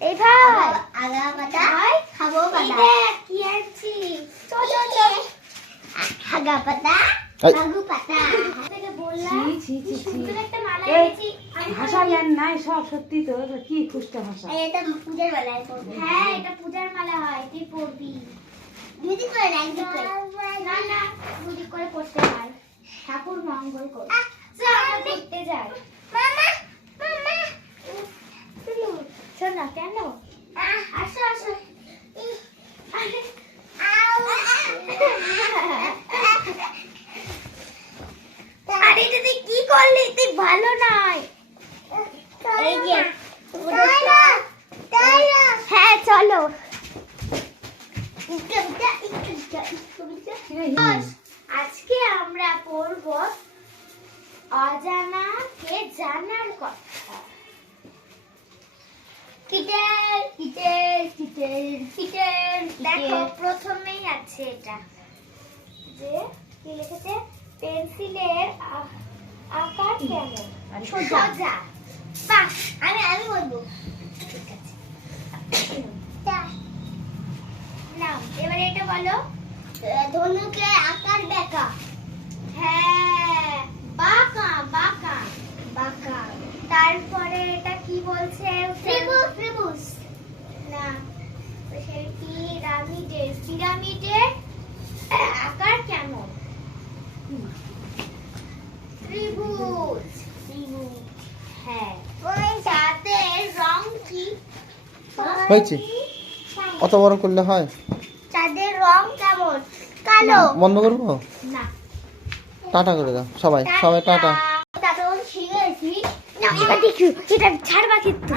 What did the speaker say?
এই ভাই আগা পাতা খাবো পাতা কি আছি আগা পাতা আগু পাতা থেকে বললাম সুন্দর একটা মালা এনেছি ভাষা জ্ঞান নাই সব সত্যি তো কি খুশটা ভাষা এটা পূজার মালায় পড়বি হ্যাঁ এটা পূজার মালা হয় তুই পড়বি দুদি করে না একদিন করে না না দুদি করে পড়তে হয় ঠাকুর মঙ্গল করে চল আমরা দেখতে যাই মামা মামা শোন না কেন আসো আসো আরে এটা তুই কি করলি তুই ভালো নয় এই যে হ্যাঁ চলো আজকে আমরা পড়ব অজানাকে জানার কথা। কিটের কিটের কিটের কিটের দেখো প্রথমেই আছে এটা যে কি লিখেছে পেন্সিলের আকার কেমন সোজা বাহ আমি বলবো ঠিক আছে নাও এবারে এটা বলো ধনুকের আকার বেঁকা হ্যাঁ বাঁকা বাঁকা বাঁকা তারপরে এটা কি বলছে ত্রিভুজ না সেই পিরামিডের আকার কেমন ত্রিভুজ হ্যাঁ চাঁদের রং কি হয়েছে অত বড় করলে হয় চাঁদের রং কেমন কালো বন্ধ করবো না টাটা করে দাও সবাই সবাই টাটা তারপর শিখেছি না এবার দেখি এটা ছাড়বা কিন্তু